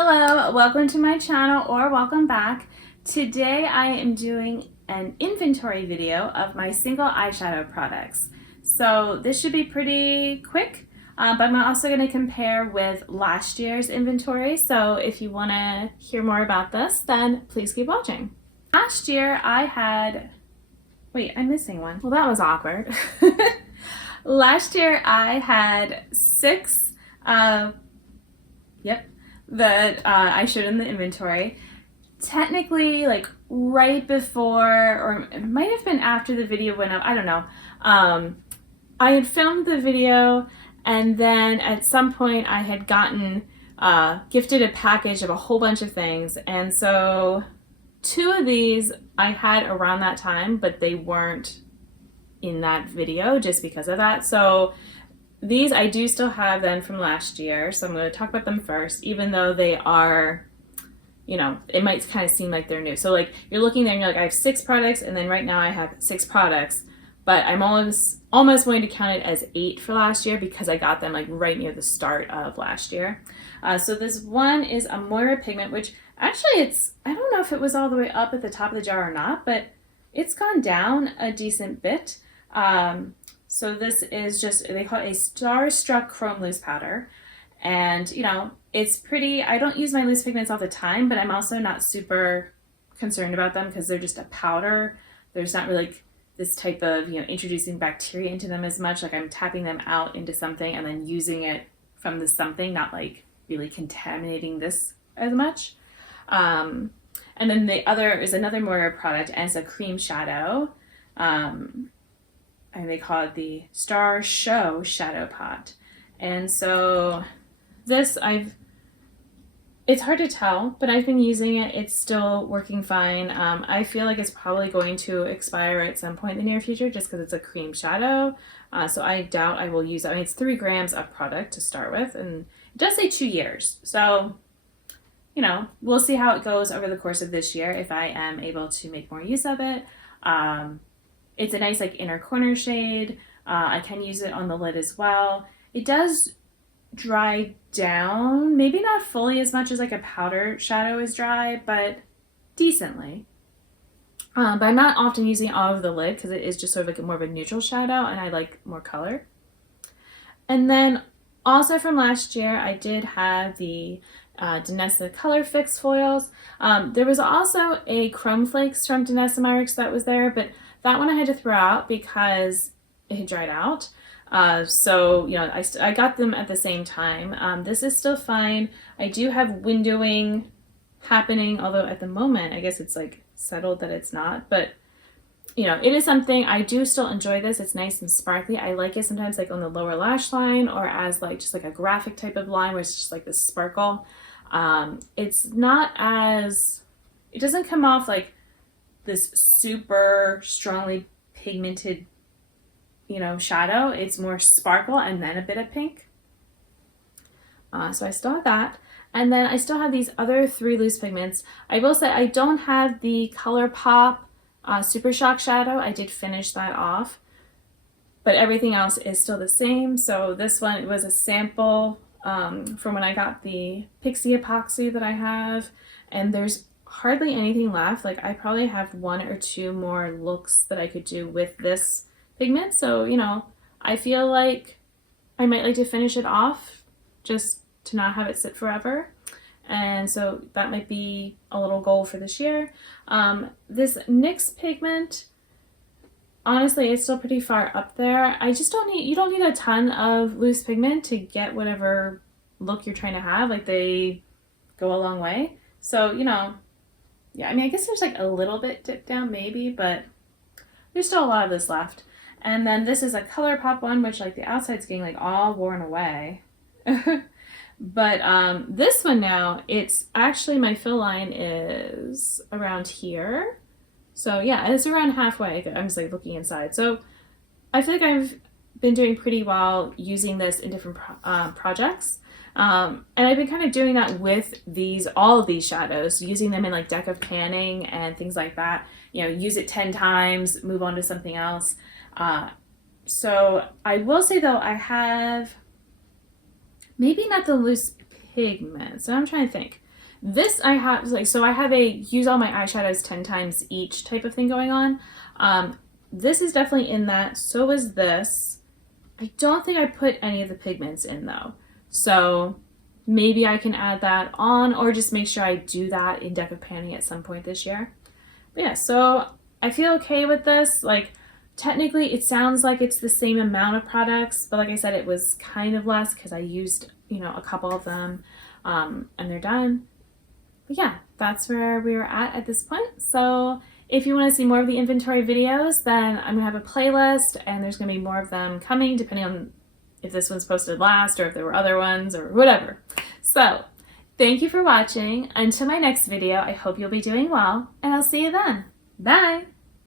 Hello, welcome to my channel or welcome back. Today I am doing an inventory video of my single eyeshadow products. So this should be pretty quick, but I'm also going to compare with last year's inventory. So if you want to hear more about this, then please keep watching. Last year I had, wait, I'm missing one. Well, that was awkward. Last year I had six, that I showed in the inventory. Technically, like right before, or it might have been after the video went up, I don't know. I had filmed the video, and then at some point I had gotten gifted a package of a whole bunch of things, and so two of these I had around that time, but they weren't in that video just because of that. So these I do still have then from last year, so I'm going to talk about them first, even though they are, you know, it might kind of seem like they're new. So like you're looking there and you're like, I have 6 products, and then right now I have 6 products, but I'm almost going to count it as 8 for last year because I got them like right near the start of last year. So this one is a Moira pigment, which actually I don't know if it was all the way up at the top of the jar or not, but it's gone down a decent bit. So this is just, they call it a Starstruck Chrome Loose Powder. And, you know, it's pretty, I don't use my loose pigments all the time, but I'm also not super concerned about them because they're just a powder. There's not really like this type of, you know, introducing bacteria into them as much. Like I'm tapping them out into something and then using it from the something, not like really contaminating this as much. And then the other is another Moira product, and it's a cream shadow. And they call it the Star Show Shadow Pot. And so this it's hard to tell, but I've been using it. It's still working fine. I feel like it's probably going to expire at some point in the near future just because it's a cream shadow. So I doubt I will use it. I mean, it's 3 grams of product to start with, and it does say 2 years. So, you know, we'll see how it goes over the course of this year if I am able to make more use of it. It's a nice like inner corner shade. I can use it on the lid as well. It does dry down, maybe not fully as much as like a powder shadow is dry, but decently. But I'm not often using it all over the lid because it is just sort of like more of a neutral shadow, and I like more color. And then also from last year, I did have the Danessa Color Fix foils. There was also a Chrome Flakes from Danessa Myricks that was there, but that one I had to throw out because it had dried out. So, you know, I got them at the same time. This is still fine. I do have windowing happening, although at the moment, I guess it's like settled that it's not. But, you know, it is something. I do still enjoy this. It's nice and sparkly. I like it sometimes like on the lower lash line or as like just like a graphic type of line where it's just like this sparkle. It's not as, it doesn't come off like this super strongly pigmented, you know, shadow. It's more sparkle and then a bit of pink. So I still have that. And then I still have these other 3 loose pigments. I will say I don't have the ColourPop Super Shock shadow. I did finish that off, but everything else is still the same. So this one was a sample from when I got the Pixie epoxy that I have, and there's hardly anything left. Like I probably have 1 or 2 more looks that I could do with this pigment. So, you know, I feel like I might like to finish it off just to not have it sit forever. And so that might be a little goal for this year. This NYX pigment, honestly, it's still pretty far up there. I just you don't need a ton of loose pigment to get whatever look you're trying to have. Like they go a long way. So, you know, yeah, I mean, I guess there's like a little bit dipped down maybe, but there's still a lot of this left. And then this is a ColourPop one, which like the outside's getting like all worn away. But this one now, it's actually, my fill line is around here. So yeah, it's around halfway. I'm just like looking inside. So I feel like I've been doing pretty well using this in different projects. And I've been kind of doing that with all of these shadows, using them in like deck of panning and things like that. You know, use it 10 times, move on to something else. So I will say though, I have maybe not the loose pigments. I'm trying to think. This I have, like, so I have a use all my eyeshadows 10 times each type of thing going on. This is definitely in that. So is this. I don't think I put any of the pigments in though. So maybe I can add that on, or just make sure I do that in deck of panning at some point this year. But yeah, so I feel okay with this. Like, technically it sounds like it's the same amount of products, but like I said, it was kind of less because I used, you know, a couple of them, and they're done. But yeah, that's where we were at this point. So if you want to see more of the inventory videos, then I'm gonna have a playlist, and there's gonna be more of them coming depending on if this one's posted last or if there were other ones or whatever. So thank you for watching. Until my next video, I hope you'll be doing well, and I'll see you then. Bye!